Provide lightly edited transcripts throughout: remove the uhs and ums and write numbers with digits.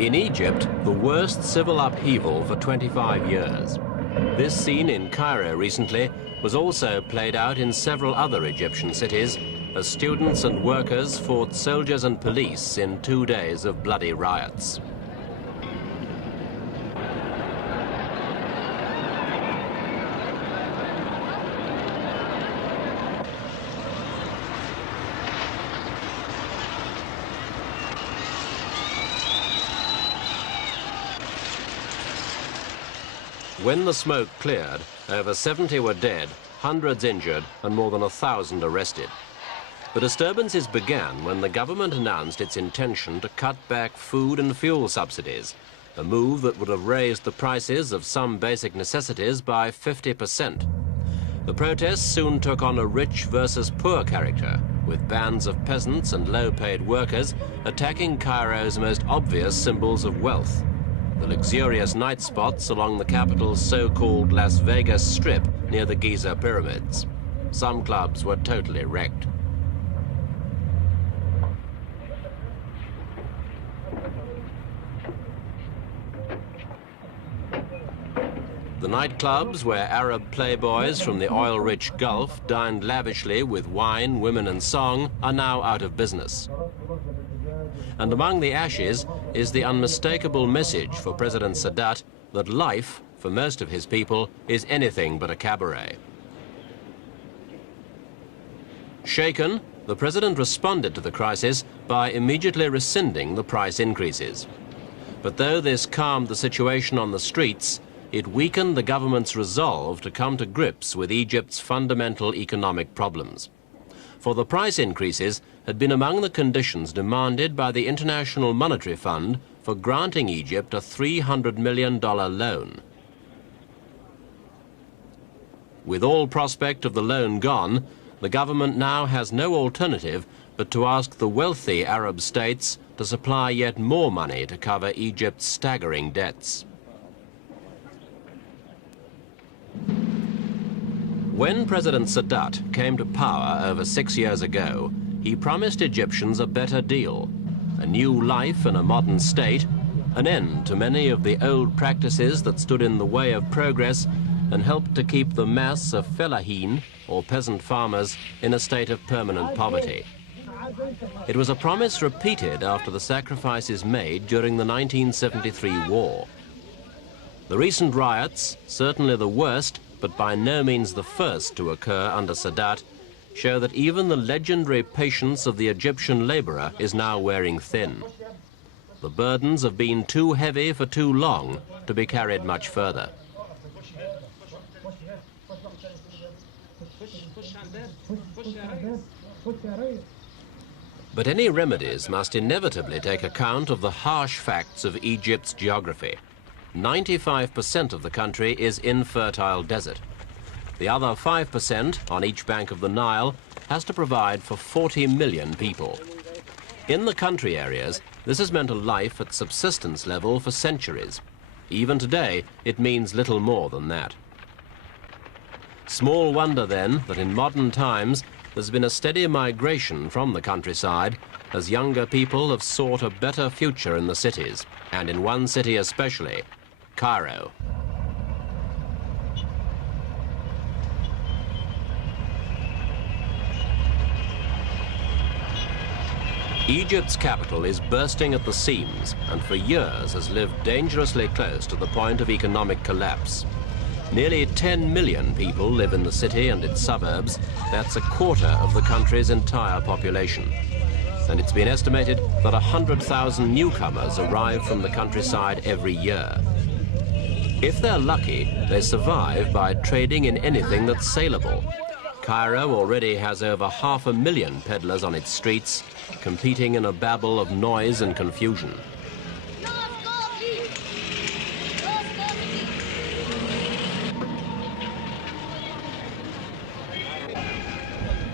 In Egypt, the worst civil upheaval for 25 years. This scene in Cairo recently was also played out in several other Egyptian cities as students and workers fought soldiers and police in 2 days of bloody riots. When the smoke cleared, over 70 were dead, hundreds injured, and more than 1,000 arrested. The disturbances began when the government announced its intention to cut back food and fuel subsidies, a move that would have raised the prices of some basic necessities by 50%. The protests soon took on a rich versus poor character, with bands of peasants and low-paid workers attacking Cairo's most obvious symbols of wealth. The luxurious night spots along the capital's so-called Las Vegas Strip near the Giza pyramids. Some clubs were totally wrecked. The nightclubs where Arab playboys from the oil-rich Gulf dined lavishly with wine, women and song are now out of business. And among the ashes is the unmistakable message for President Sadat that life, for most of his people, is anything but a cabaret. Shaken, the president responded to the crisis by immediately rescinding the price increases. But though this calmed the situation on the streets, it weakened the government's resolve to come to grips with Egypt's fundamental economic problems. For the price increases had been among the conditions demanded by the International Monetary Fund for granting Egypt a $300 million loan. With all prospect of the loan gone, the government now has no alternative but to ask the wealthy Arab states to supply yet more money to cover Egypt's staggering debts. When President Sadat came to power over 6 years ago, he promised Egyptians a better deal, a new life in a modern state, an end to many of the old practices that stood in the way of progress and helped to keep the mass of fellahin, or peasant farmers, in a state of permanent poverty. It was a promise repeated after the sacrifices made during the 1973 war. The recent riots, certainly the worst, but by no means the first to occur under Sadat, show that even the legendary patience of the Egyptian laborer is now wearing thin. The burdens have been too heavy for too long to be carried much further. But any remedies must inevitably take account of the harsh facts of Egypt's geography. 95% of the country is infertile desert. The other 5% on each bank of the Nile has to provide for 40 million people. In the country areas, this has meant a life at subsistence level for centuries. Even today, it means little more than that. Small wonder then that in modern times there's been a steady migration from the countryside as younger people have sought a better future in the cities, and in one city especially, Cairo. Egypt's capital is bursting at the seams and for years has lived dangerously close to the point of economic collapse. Nearly 10 million people live in the city and its suburbs. That's a quarter of the country's entire population. And it's been estimated that 100,000 newcomers arrive from the countryside every year. If they're lucky, they survive by trading in anything that's saleable. Cairo already has over 500,000 peddlers on its streets, competing in a babel of noise and confusion.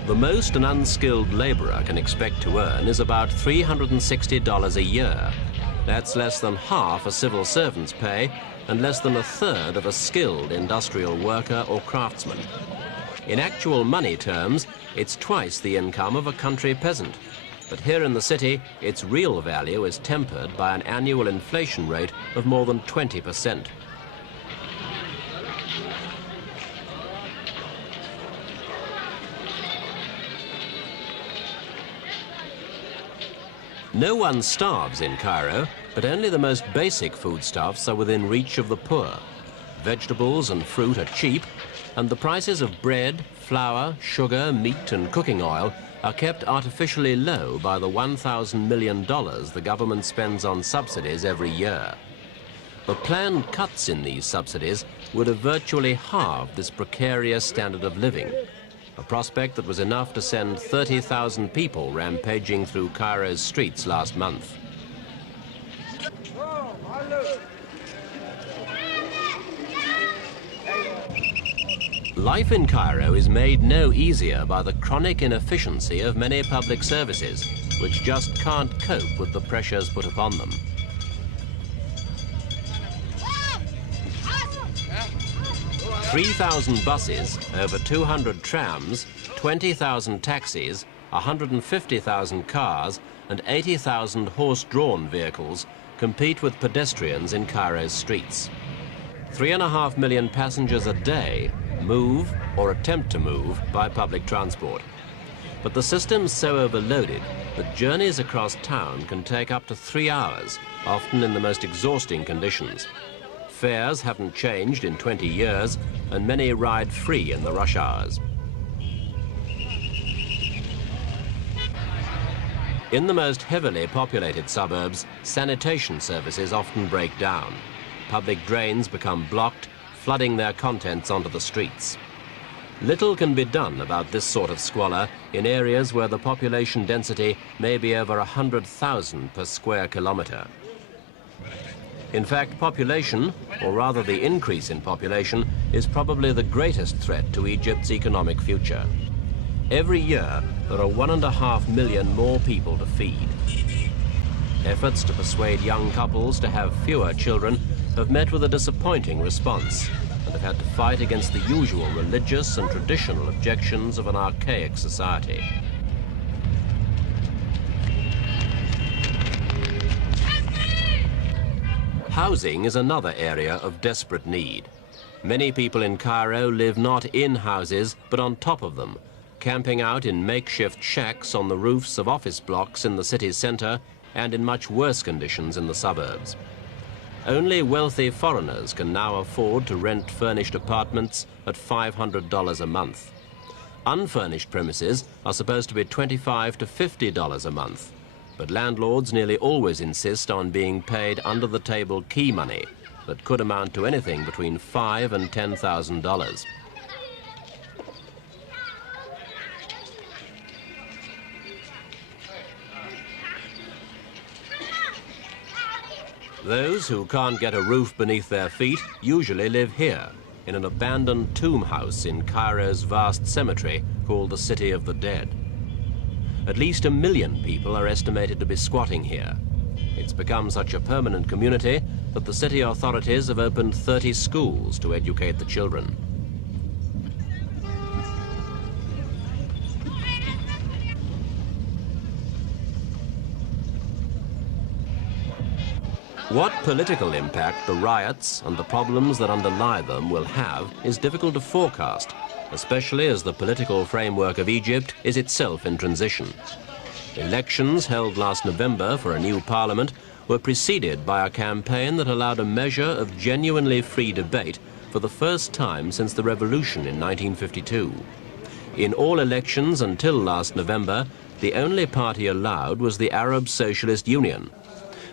The most an unskilled laborer can expect to earn is about $360 a year. That's less than half a civil servant's pay and less than a third of a skilled industrial worker or craftsman. In actual money terms, it's twice the income of a country peasant. But here in the city, its real value is tempered by an annual inflation rate of more than 20%. No one starves in Cairo, but only the most basic foodstuffs are within reach of the poor. Vegetables and fruit are cheap, and the prices of bread, flour, sugar, meat and cooking oil are kept artificially low by the $1,000 million the government spends on subsidies every year. The planned cuts in these subsidies would have virtually halved this precarious standard of living, a prospect that was enough to send 30,000 people rampaging through Cairo's streets last month. Life in Cairo is made no easier by the chronic inefficiency of many public services, which just can't cope with the pressures put upon them. 3,000 buses, over 200 trams, 20,000 taxis, 150,000 cars and 80,000 horse-drawn vehicles compete with pedestrians in Cairo's streets. 3.5 million passengers a day move or attempt to move by public transport. But the system's so overloaded that journeys across town can take up to 3 hours, often in the most exhausting conditions. Fares haven't changed in 20 years, and many ride free in the rush hours. In the most heavily populated suburbs, sanitation services often break down. Public drains become blocked, flooding their contents onto the streets. Little can be done about this sort of squalor in areas where the population density may be over 100,000 per square kilometre. In fact, population, or rather the increase in population, is probably the greatest threat to Egypt's economic future. Every year, there are 1.5 million more people to feed. Efforts to persuade young couples to have fewer children have met with a disappointing response and have had to fight against the usual religious and traditional objections of an archaic society. Housing is another area of desperate need. Many people in Cairo live not in houses, but on top of them, camping out in makeshift shacks on the roofs of office blocks in the city's center and in much worse conditions in the suburbs. Only wealthy foreigners can now afford to rent furnished apartments at $500 a month. Unfurnished premises are supposed to be $25 to $50 a month, but landlords nearly always insist on being paid under-the-table key money that could amount to anything between $5,000 and $10,000. Those who can't get a roof beneath their feet usually live here, in an abandoned tomb house in Cairo's vast cemetery called the City of the Dead. At least 1 million people are estimated to be squatting here. It's become such a permanent community that the city authorities have opened 30 schools to educate the children. What political impact the riots and the problems that underlie them will have is difficult to forecast, especially as the political framework of Egypt is itself in transition. Elections held last November for a new parliament were preceded by a campaign that allowed a measure of genuinely free debate for the first time since the revolution in 1952. In all elections until last November, the only party allowed was the Arab Socialist Union.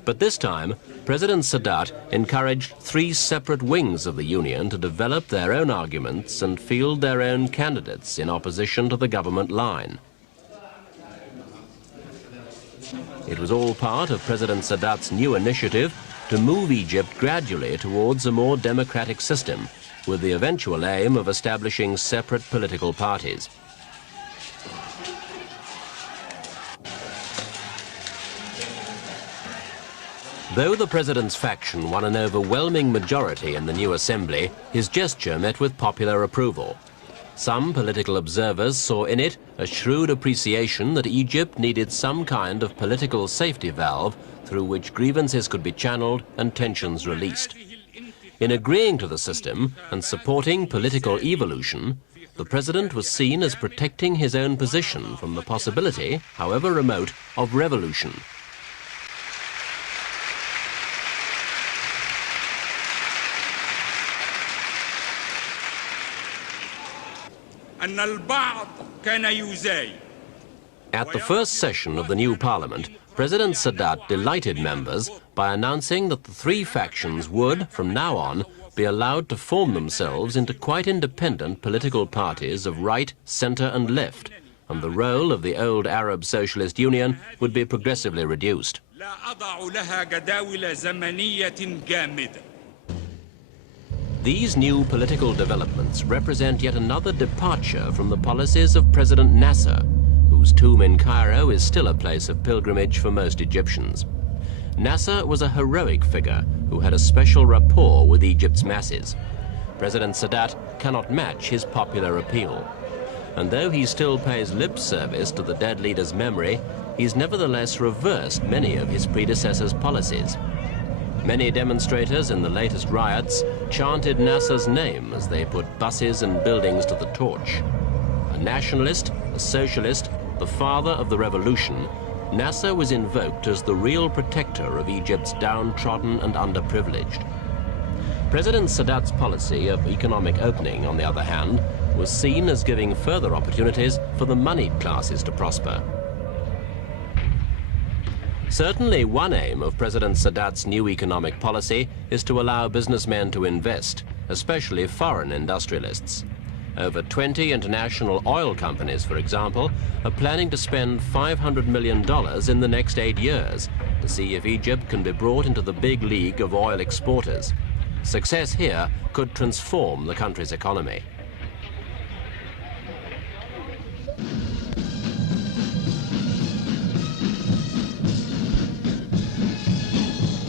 But this time, President Sadat encouraged 3 separate wings of the union to develop their own arguments and field their own candidates in opposition to the government line. It was all part of President Sadat's new initiative to move Egypt gradually towards a more democratic system, with the eventual aim of establishing separate political parties. Though the president's faction won an overwhelming majority in the new assembly, his gesture met with popular approval. Some political observers saw in it a shrewd appreciation that Egypt needed some kind of political safety valve through which grievances could be channeled and tensions released. In agreeing to the system and supporting political evolution, the president was seen as protecting his own position from the possibility, however remote, of revolution. At the first session of the new parliament, President Sadat delighted members by announcing that the three factions would, from now on, be allowed to form themselves into quite independent political parties of right, centre and left, and the role of the old Arab Socialist Union would be progressively reduced. These new political developments represent yet another departure from the policies of President Nasser, whose tomb in Cairo is still a place of pilgrimage for most Egyptians. Nasser was a heroic figure who had a special rapport with Egypt's masses. President Sadat cannot match his popular appeal. And though he still pays lip service to the dead leader's memory, he's nevertheless reversed many of his predecessor's policies. Many demonstrators in the latest riots chanted Nasser's name as they put buses and buildings to the torch. A nationalist, a socialist, the father of the revolution, Nasser was invoked as the real protector of Egypt's downtrodden and underprivileged. President Sadat's policy of economic opening, on the other hand, was seen as giving further opportunities for the moneyed classes to prosper. Certainly one aim of President Sadat's new economic policy is to allow businessmen to invest, especially foreign industrialists. Over 20 international oil companies, for example, are planning to spend $500 million in the next 8 years to see if Egypt can be brought into the big league of oil exporters. Success here could transform the country's economy.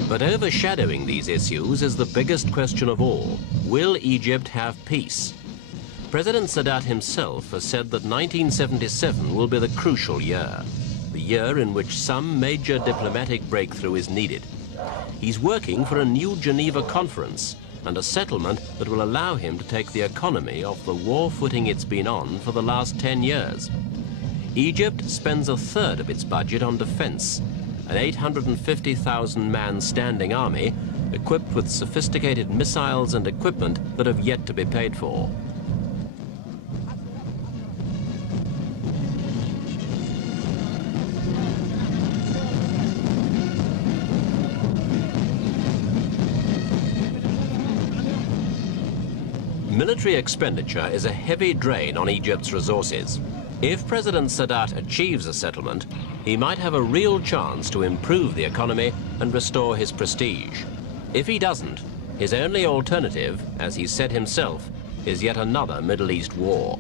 But overshadowing these issues is the biggest question of all. Will Egypt have peace? President Sadat himself has said that 1977 will be the crucial year, the year in which some major diplomatic breakthrough is needed. He's working for a new Geneva conference and a settlement that will allow him to take the economy off the war footing it's been on for the last 10 years. Egypt spends a third of its budget on defense, an 850,000-man standing army equipped with sophisticated missiles and equipment that have yet to be paid for. Military expenditure is a heavy drain on Egypt's resources. If President Sadat achieves a settlement, he might have a real chance to improve the economy and restore his prestige. If he doesn't, his only alternative, as he said himself, is yet another Middle East war.